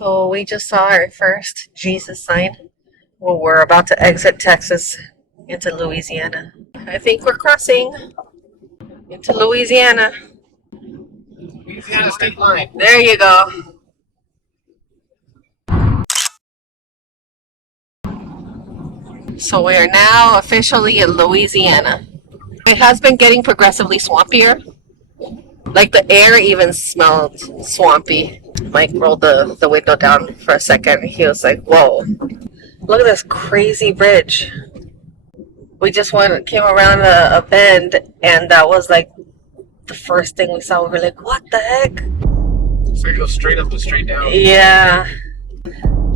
So we just saw our first Jesus sign. Well, we're about to exit Texas into Louisiana. I think we're crossing into Louisiana. Louisiana state line. There you go. So we are now officially in Louisiana. It has been getting progressively swampier. Like the air even smelled swampy. Mike rolled the window down for a second. He was like, whoa, look at this crazy bridge. We just came around a bend, and that was like the first thing we saw. We were like, what the heck? So it goes straight up and straight down. Yeah.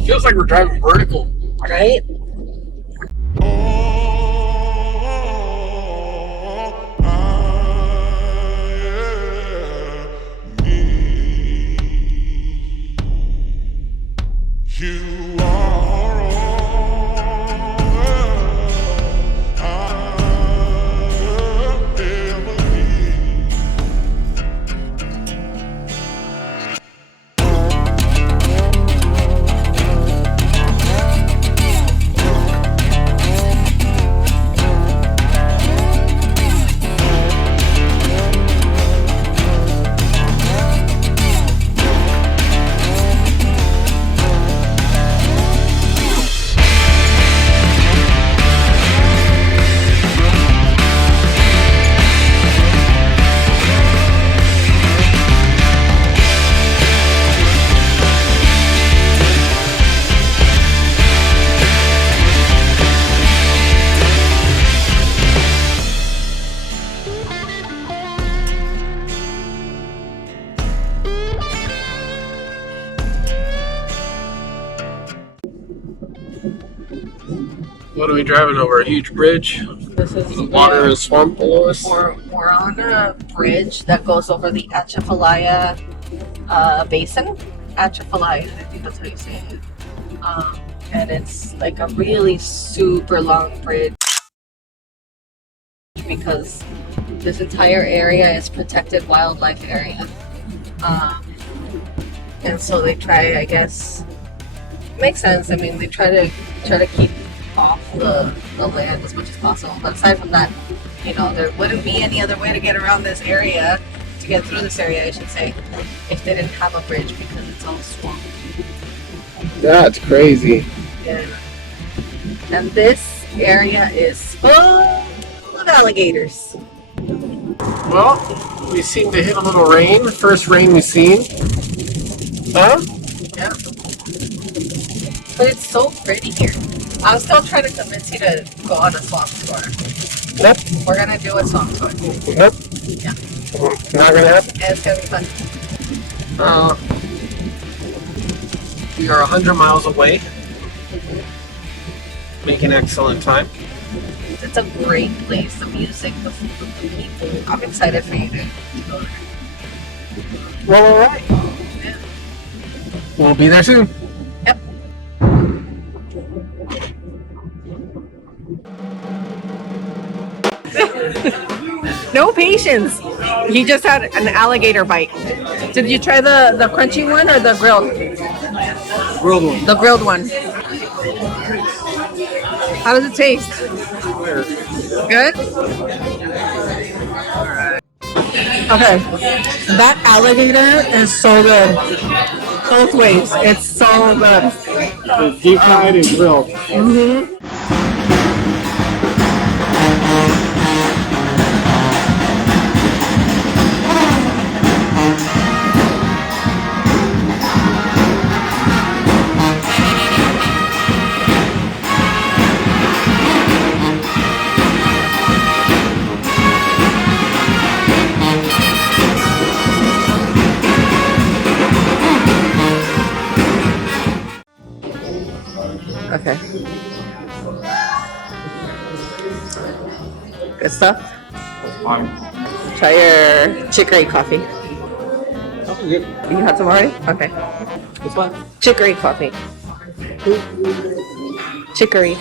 Feels like we're driving vertical. Right? You are all I'll ever need. What are we driving over? A huge bridge? This is The water is swamp below us? We're on a bridge that goes over the Atchafalaya basin. Atchafalaya, I think that's how you say it. And it's like a really super long bridge because this entire area is protected wildlife area. And so they try, I guess, makes sense. I mean, they try to keep off the land as much as possible. But aside from that, you know, there wouldn't be any other way to get around this area, to get through this area, I should say, if they didn't have a bridge because it's all swamp. That's crazy. Yeah. And this area is full of alligators. Well, we seem to hit a little rain. First rain we've seen. Huh? Yeah. But it's so pretty here. I'm still trying to convince you to go on a swamp tour. Yep. We're gonna do a swamp tour. Yep. Yeah. Not gonna happen. And it's gonna be fun. We are 100 miles away. Making excellent time. It's a great place. The music, the food, the people. I'm excited for you to go there. Well, alright. Yeah. We'll be there soon. Yep. No patience. He just had an alligator bite. Did you try the crunchy one or the grilled? Grilled one. The grilled one. How does it taste? Good? Okay. That alligator is so good. Both ways. It's so good. It's deep fried and grilled. Mm-hmm. Okay. Good stuff. Try your chicory coffee. Oh, good. You had some already? Okay. This one? Chicory coffee. Chicory.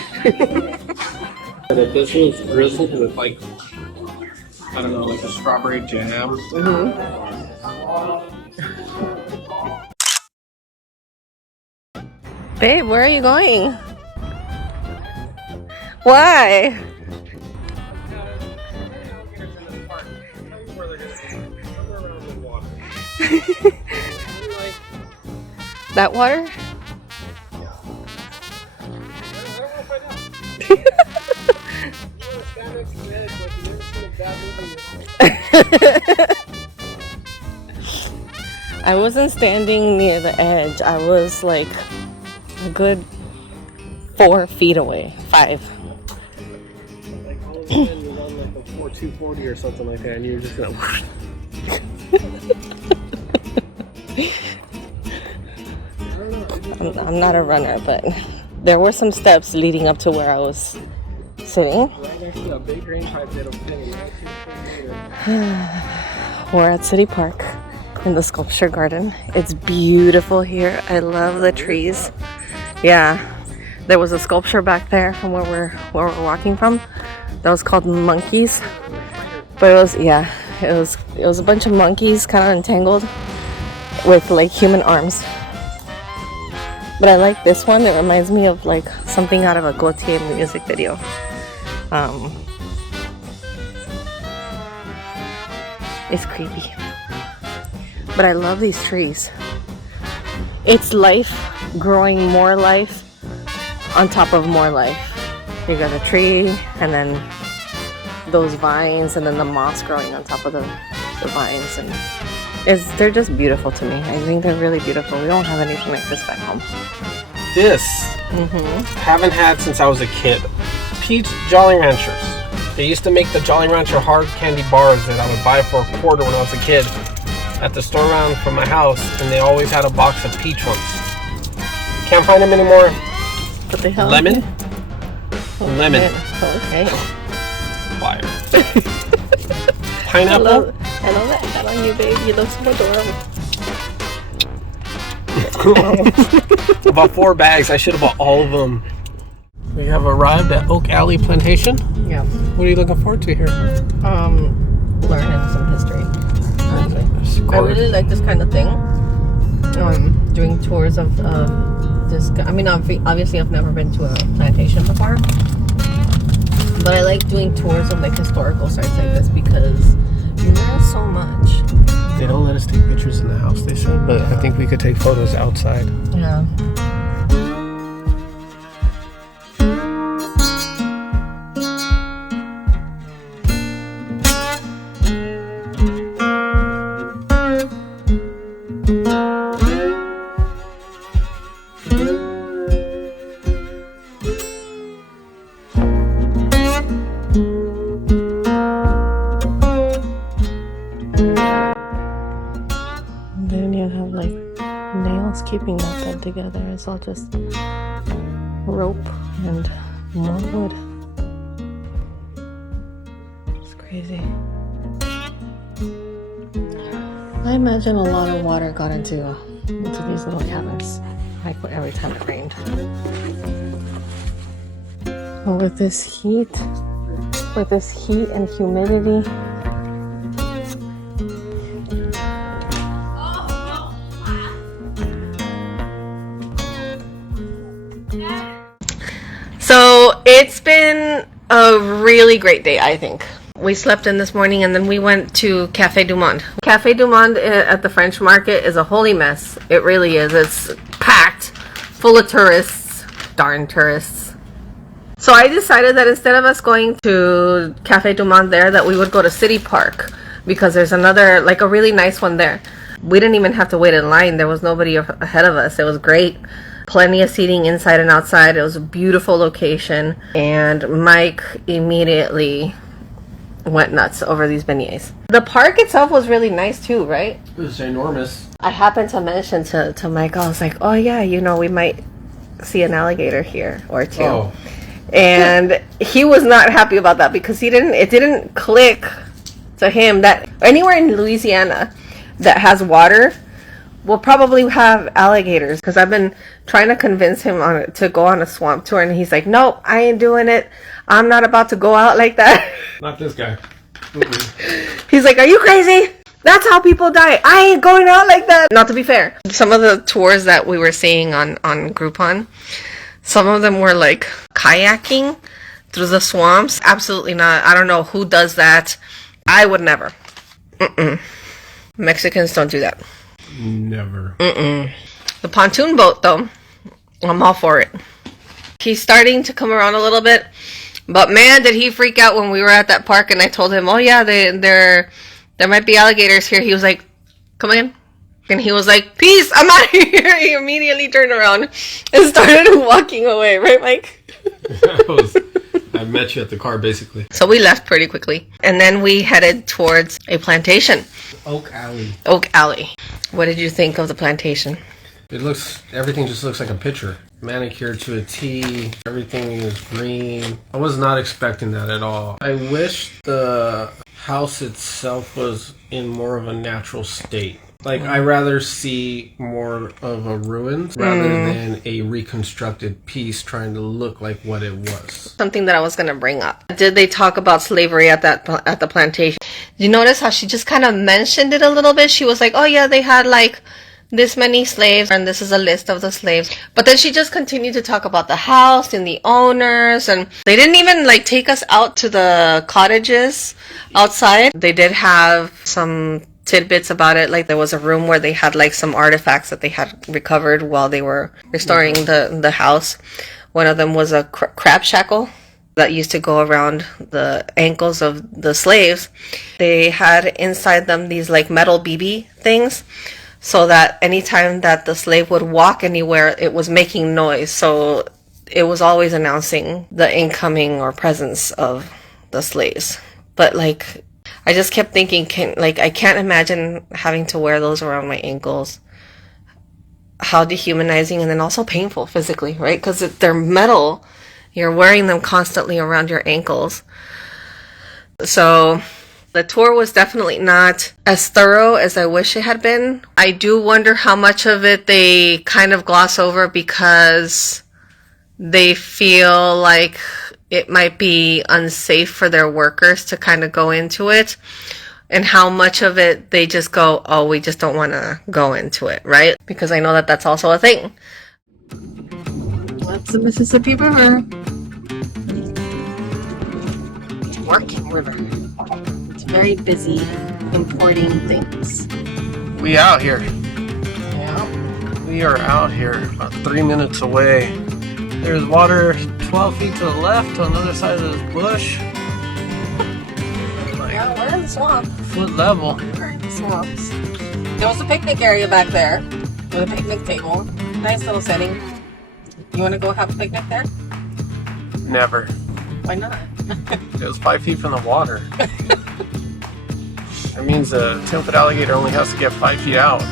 This was drizzled with like, I don't know, like a strawberry jam. Mm-hmm. Babe, where are you going? Why? That water? I wasn't standing near the edge. I was like a good 4 feet away. 5. Like all of a sudden you're on like a 240 or something like that, and you're just gonna. I'm not a runner, but there were some steps leading up to where I was sitting. Right next to that big drain pipe that'll pin. We're at City Park in the sculpture garden. It's beautiful here. I love the trees. Yeah, there was a sculpture back there from where we're walking from. That was called Monkeys. But it was a bunch of monkeys kind of entangled with like human arms. But I like this one. It reminds me of like something out of a Gautier music video. It's creepy. But I love these trees. It's life growing more life on top of more life. You got a tree and then those vines and then the moss growing on top of the vines, and they're just beautiful to me. I think they're really beautiful. We don't have anything like this back home. This haven't had since I was a kid. Peach Jolly Ranchers. They used to make the Jolly Rancher hard candy bars that I would buy for $1 when I was a kid at the store around from my house, and they always had a box of peach ones. Can't find them anymore. What the hell? Lemon? Oh, Lemon. Okay. Fire. Pineapple? I love that hat on you, babe. You look so adorable. About 4 bags. I should have bought all of them. We have arrived at Oak Alley Plantation. Yeah. What are you looking forward to here? Learning some history. I really like this kind of thing. Doing tours of this. I mean, obviously, I've never been to a plantation before, but I like doing tours of like historical sites like this because you learn so much. They don't let us take pictures in the house, they said, but I think we could take photos outside. Yeah. Keeping that bed together. It's all just rope and more wood. It's crazy. I imagine a lot of water got into these little cabins, like every time it rained. But with this heat and humidity, so it's been a really great day, I think. We slept in this morning and then we went to Café du Monde. Café du Monde at the French Market is a holy mess. It really is. It's packed, full of tourists. Darn tourists. So I decided that instead of us going to Café du Monde there, that we would go to City Park because there's another, like a really nice one there. We didn't even have to wait in line. There was nobody ahead of us. It was great. Plenty of seating inside and outside. It was a beautiful location, and Mike immediately went nuts over these beignets. The park itself was really nice too, right? It was enormous. I happened to mention to Mike, I was like, oh yeah, you know, we might see an alligator here or two. Oh. And he was not happy about that because it didn't click to him that anywhere in Louisiana that has water will probably have alligators, because I've been trying to convince him to go on a swamp tour, and he's like, nope, I ain't doing it. I'm not about to go out like that. Not this guy. He's like, are you crazy? That's how people die. I ain't going out like that. Not to be fair. Some of the tours that we were seeing on Groupon, some of them were like kayaking through the swamps. Absolutely not. I don't know who does that. I would never. Mexicans don't do that. Never. The pontoon boat, though, I'm all for it. He's starting to come around a little bit, but man, did he freak out when we were at that park and I told him, oh yeah, there might be alligators here. He was like, come in. And he was like, peace, I'm out of here. He immediately turned around and started walking away, right, Mike? I met you at the car, basically. So we left pretty quickly. And then we headed towards a plantation. Oak Alley. Oak Alley. What did you think of the plantation? Everything just looks like a picture. Manicured to a T. Everything is green. I was not expecting that at all. I wish the house itself was in more of a natural state. Like, I rather see more of a ruins rather than a reconstructed piece trying to look like what it was. Something that I was going to bring up. Did they talk about slavery at the plantation? You notice how she just kind of mentioned it a little bit? She was like, oh yeah, they had like this many slaves and this is a list of the slaves. But then she just continued to talk about the house and the owners, and they didn't even like take us out to the cottages outside. They did have some tidbits about it, like there was a room where they had like some artifacts that they had recovered while they were restoring the house. One of them was a crab shackle that used to go around the ankles of the slaves. They had inside them these like metal BB things, so that anytime that the slave would walk anywhere, it was making noise. So it was always announcing the incoming or presence of the slaves. But like, I just kept thinking, I can't imagine having to wear those around my ankles. How dehumanizing and then also painful physically, right? Because they're metal. You're wearing them constantly around your ankles. So the tour was definitely not as thorough as I wish it had been. I do wonder how much of it they kind of gloss over because they feel like it might be unsafe for their workers to kind of go into it, and how much of it they just go, oh, we just don't want to go into it, right? Because I know that that's also a thing. That's the Mississippi River. Working river. It's very busy importing things. We out here. Yeah. We are out here about 3 minutes away. There's water 12 feet to the left on the other side of this bush. Yeah, we're in the swamp. Foot level. We're in the swamps. There was a picnic area back there with a picnic table. Nice little setting. You want to go have a picnic there? Never. Why not? It was 5 feet from the water. That means a 10-foot alligator only has to get 5 feet out.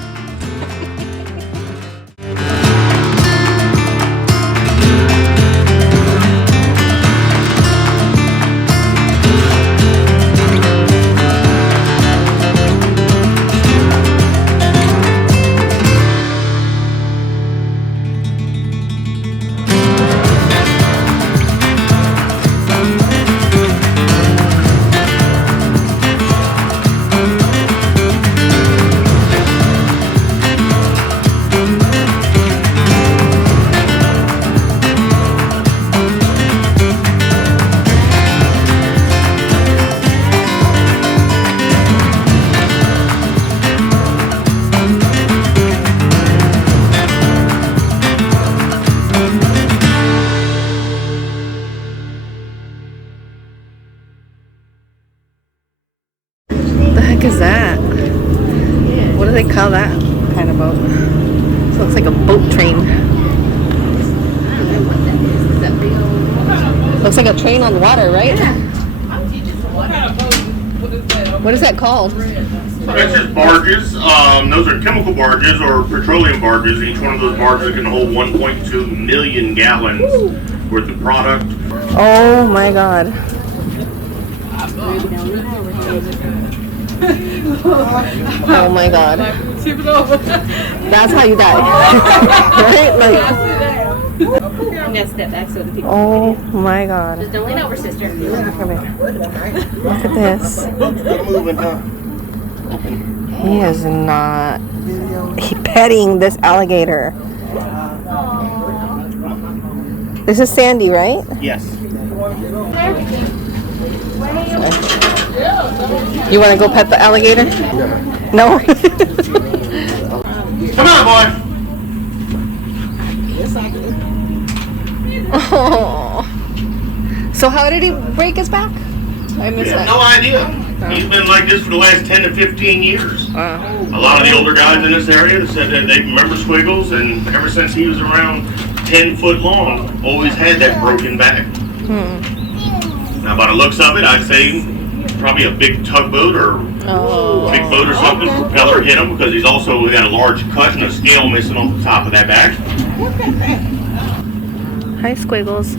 Is that? What do they call that kind of boat? So it looks like a boat train. Looks like a train on water, right? What is that called? That's just barges. Those are chemical barges or petroleum barges. Each one of those barges can hold 1.2 million gallons worth of product. Oh my god. Oh my god. That's how you die. Right? Like, I'm gonna step back so the people. oh my god. Just don't lean over, sister. Come here. Look at this. Moving, huh? He is not. He petting this alligator. This is Sandy, right? Yes. You want to go pet the alligator? No. Come on, boy. Oh. So how did he break his back? I We missed have that. no idea. He's been like this for the last 10 to 15 years. Wow. A lot of the older guys in this area said that they remember Squiggles, and ever since he was around 10 foot long, always had that broken back. Now, by the looks of it, I'd say probably a big tugboat or big boat or something. Propeller hit him because he's also got a large cut and a scale missing on the top of that back. Hi, Squiggles.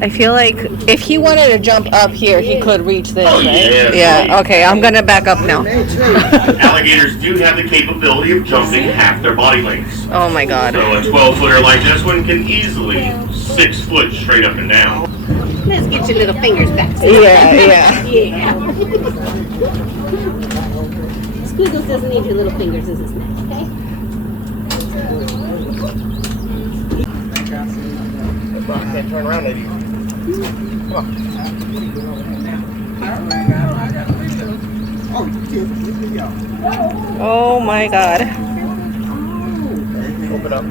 I feel like if he wanted to jump up here, he could reach this, Oh, right? yeah. Okay, I'm gonna back up now. Alligators do have the capability of jumping half their body lengths. Oh my god. So a 12-footer like this one can easily 6 foot straight up and down. Let's get your little fingers back. Yeah. Yeah. Squiggles doesn't need your little fingers in his neck, okay? I can't turn around at you. Come on. Oh my god. Open up.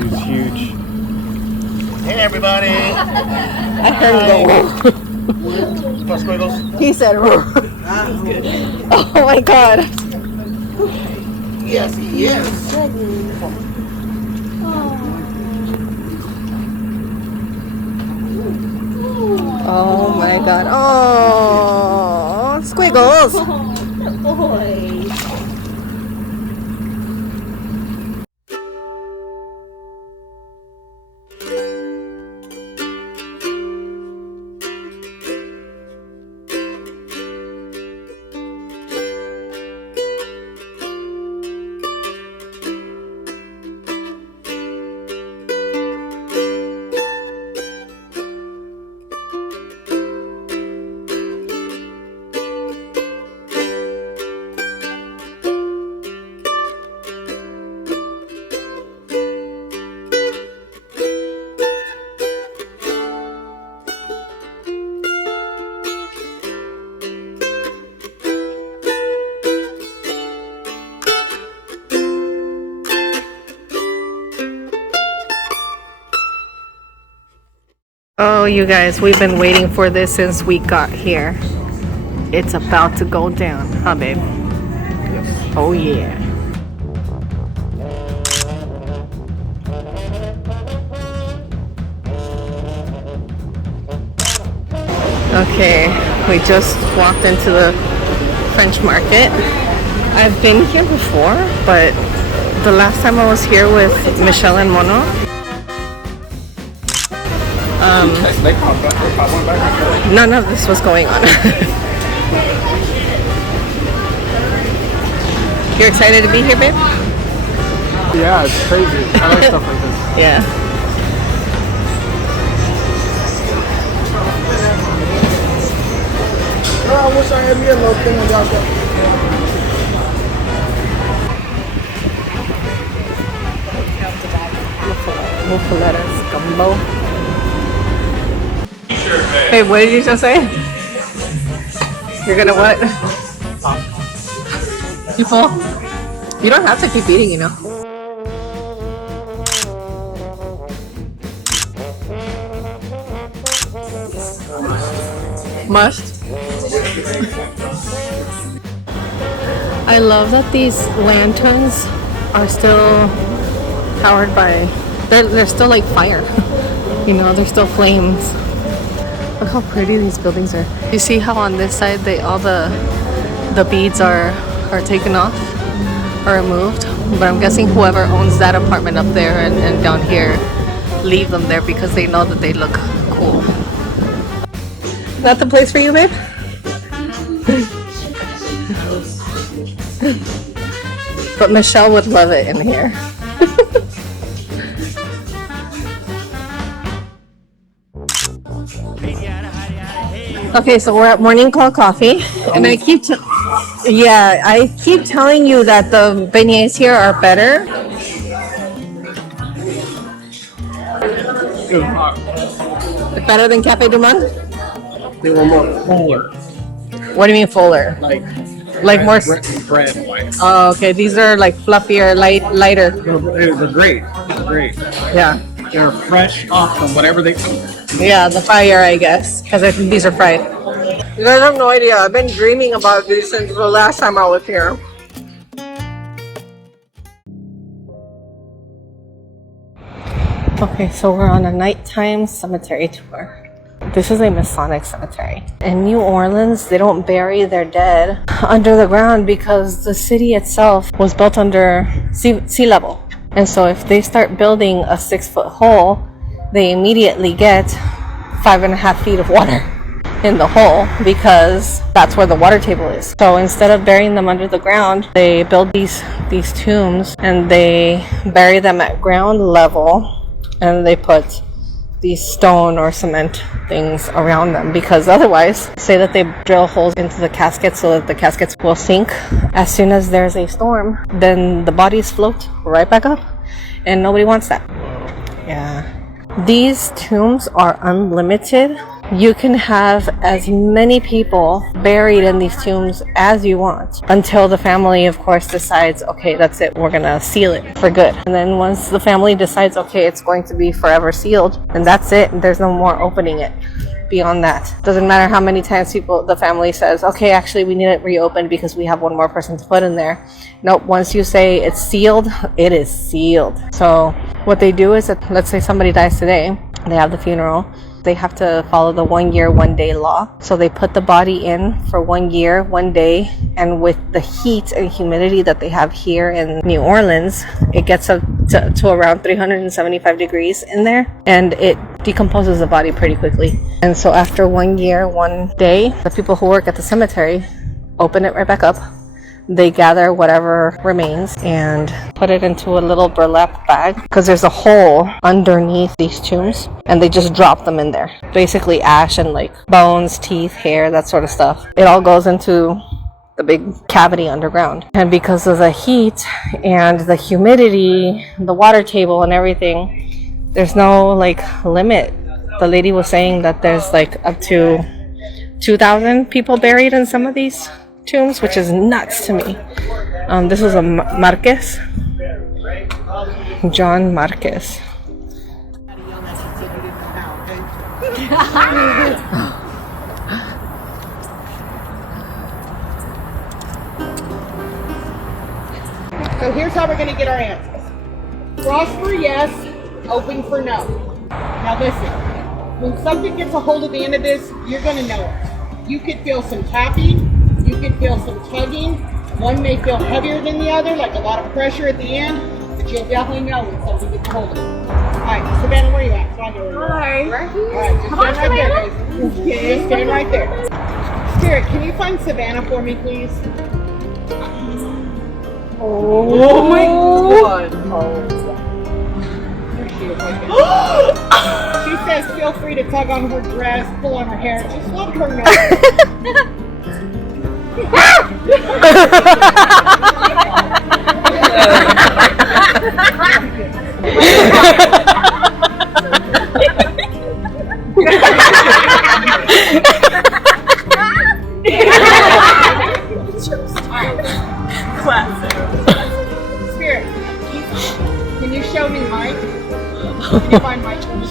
He's huge. Hey, everybody. I heard him go. Come on, Squiggles. He said, "Roar." Oh my god. Yes, he is. Oh my god. Oh, Squiggles. Boy. Oh, you guys, we've been waiting for this since we got here. It's about to go down, huh, babe? Yes. Oh, yeah. Okay, we just walked into the French market. I've been here before, but the last time I was here with Michelle and Mono, They caught one back. none of this was going on. You're excited to be here, babe? Yeah, it's crazy. I like stuff like this. Yeah. I wish I had me a little thing about that. Muffaletas, gumbo. Hey, what did you just say? You're gonna what? You full? You don't have to keep eating, you know. Must. I love that these lanterns are still powered by, they're still like fire. You know, they're still flames. Look how pretty these buildings are. You see how on this side all the beads are taken off or removed? But I'm guessing whoever owns that apartment up there and down here leave them there because they know that they look cool. Not the place for you, babe? But Michelle would love it in here. Okay, so we're at Morning Call Coffee, and I keep Yeah, I keep telling you that the beignets here are better. It was hot. Better than Cafe Du Monde? They were more fuller. What do you mean fuller? Like more... bread like. Oh, okay. These are like fluffier, lighter. They're great. They're great. Yeah. They're fresh off from whatever they eat. Yeah, the fryer, I guess, because I think these are fried. You guys have no idea. I've been dreaming about these since the last time I was here. Okay, so we're on a nighttime cemetery tour. This is a Masonic cemetery. In New Orleans, they don't bury their dead under the ground because the city itself was built under sea level. And so if they start building a 6-foot hole, they immediately get 5.5 feet of water in the hole because that's where the water table is. So instead of burying them under the ground, they build these tombs and they bury them at ground level, and they put these stone or cement things around them, because otherwise, say that they drill holes into the caskets so that the caskets will sink. As soon as there's a storm, then the bodies float right back up, and nobody wants that. Yeah. These tombs are unlimited. You can have as many people buried in these tombs as you want until the family, of course, decides, okay, that's it, we're gonna seal it for good. And then once the family decides, okay, it's going to be forever sealed, and that's it, there's no more opening it beyond that. Doesn't matter how many times the family says, okay, actually we need it reopened because we have one more person to put in there. Nope, once you say it's sealed, it is sealed. So what they do is that, let's say somebody dies today, they have the funeral, they have to follow the 1 year, 1 day law. So they put the body in for 1 year, 1 day, and with the heat and humidity that they have here in New Orleans, it gets up to around 375 degrees in there, and it decomposes the body pretty quickly. And so after 1 year, 1 day, the people who work at the cemetery open it right back up. They gather whatever remains and put it into a little burlap bag, because there's a hole underneath these tombs, and they just drop them in there. Basically ash and like bones, teeth, hair, that sort of stuff. It all goes into the big cavity underground. And because of the heat and the humidity, the water table and everything, there's no like limit. The lady was saying that there's like up to 2,000 people buried in some of these tombs, which is nuts to me. This is a Marquez, John Marquez. So here's how we're going to get our answers. Cross for yes, open for no. Now listen, when something gets a hold of the end of this, you're going to know it. You could feel some tapping. You could feel some tugging. One may feel heavier than the other, like a lot of pressure at the end, but you'll definitely know when something gets a hold of it. All right, Savannah, where are you at? Find her. Hi. Right here. All right, just stand right there, guys. Yeah, just stand right there. Spirit, can you find Savannah for me, please? Oh my God. There she is right there. She says feel free to tug on her dress, pull on her hair, just let her know. Spirit, can you show me Mike? Can you find Mike for me?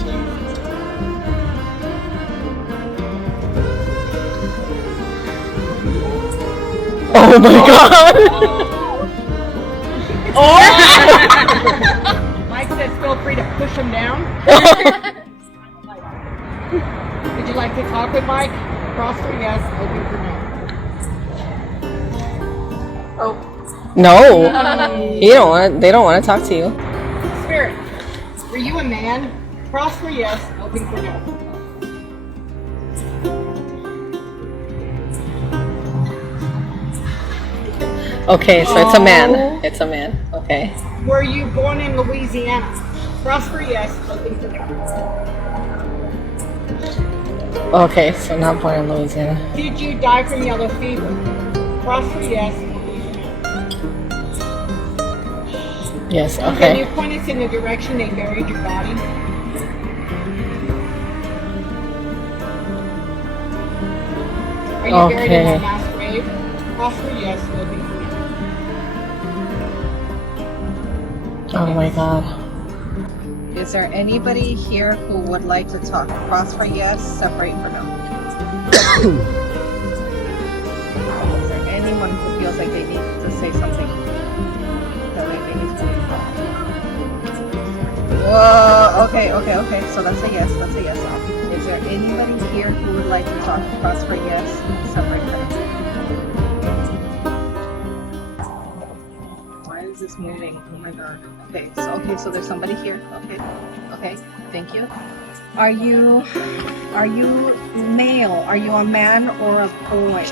Oh my God! Oh! Mike says feel free to push him down. Would you like to talk with Mike? Cross for yes, open for no. Oh. No, they don't want to talk to you. Spirit, were you a man? Cross for yes, open for no. Okay, so it's a man. It's a man. Okay. Were you born in Louisiana? Cross for yes, open for no. Okay, so not born in Louisiana. Did you die from yellow fever? Cross for yes. Yes, Can okay. you point us in the direction they buried your body? Are you buried in Okay. a mass grave? Cross for yes, looking for Oh my god. Is there anybody here who would like to talk? Cross for yes, separate for no. Is there anyone who feels like they need to say something? That they need to talk? Whoa, okay. So that's a yes, Is there anybody here who would like to talk? Cross for yes, separate for no. Why is this moving? Oh my god. Okay, so there's somebody here. Okay, thank you. Are you male? Are you a man or a boy?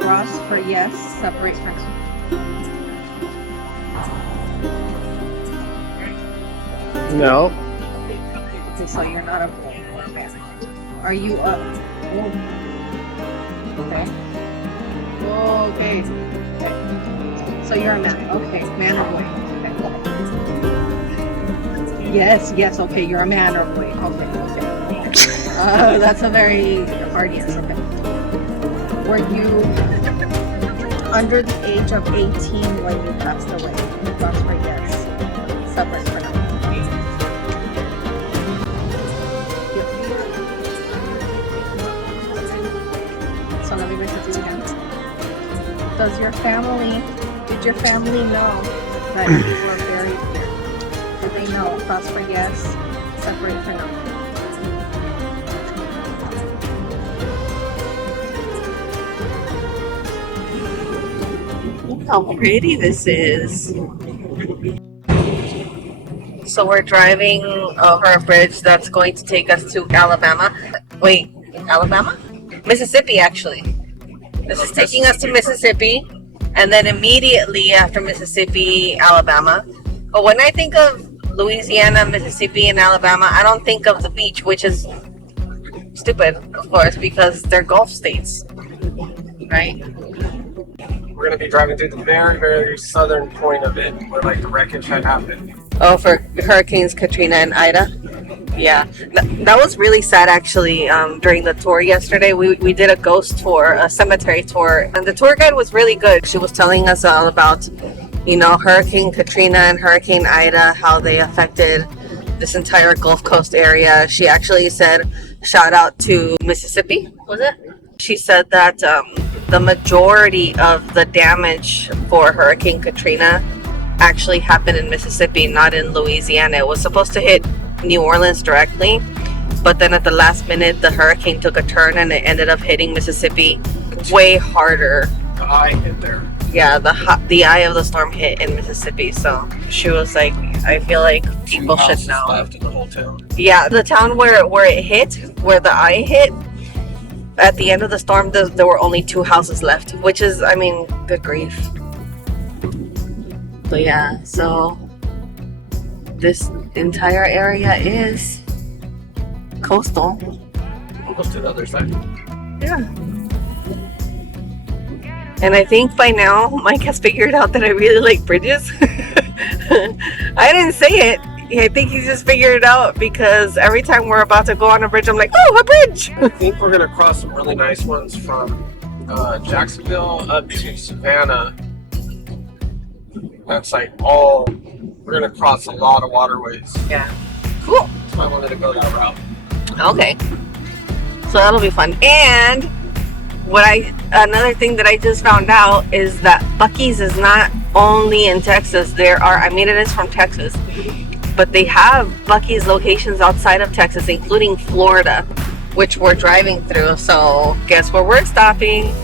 Cross for yes, separate for no. No. Okay, so you're not a boy or a man. Are you a okay. So you're a man. Okay, man or boy. Okay. Yes, okay, you're a man or boy. Okay. That's a very hard yes, okay. Were you under the age of 18 when you passed away? Cross for yes. Separate for no. So let me repeat it again. Did your family know that you were buried here? Did they know? Cross for yes, separate for no. Look how pretty this is. So we're driving over a bridge that's going to take us to Alabama. Wait, Alabama? Mississippi, actually. This is taking us to Mississippi, and then immediately after Mississippi, Alabama. But when I think of Louisiana, Mississippi, and Alabama, I don't think of the beach, which is stupid, of course, because they're Gulf states, right? We're going to be driving through the very, very southern point of it, where like the wreckage had happened. Oh, for Hurricanes Katrina and Ida? Yeah, that was really sad actually. During the tour yesterday, we did a ghost tour, a cemetery tour, and the tour guide was really good. She was telling us all about, Hurricane Katrina and Hurricane Ida, how they affected this entire Gulf Coast area. She actually said, shout out to Mississippi, was it? She said that the majority of the damage for Hurricane Katrina actually happened in Mississippi, not in Louisiana. It was supposed to hit New Orleans directly, but then at the last minute the hurricane took a turn and it ended up hitting Mississippi way harder. The eye hit there. Yeah, the eye of the storm hit in Mississippi. So she was like, I feel like people should know. Left in the whole town. Yeah, the town where it hit, where the eye hit, at the end of the storm there were only 2 houses left, which is, I mean, good grief. But yeah, so this entire area is coastal. Almost to the other side. Yeah. And I think by now Mike has figured out that I really like bridges. I didn't say it. I think he just figured it out because every time we're about to go on a bridge, I'm like, oh, a bridge! I think we're going to cross some really nice ones from Jacksonville up to Savannah. That's like we're going to cross a lot of waterways. Yeah. Cool. So I wanted to go that route. Okay. So that'll be fun. And another thing that I just found out is that Buc-ee's is not only in Texas. It is from Texas, but they have Buc-ee's locations outside of Texas, including Florida, which we're driving through. So guess where we're stopping?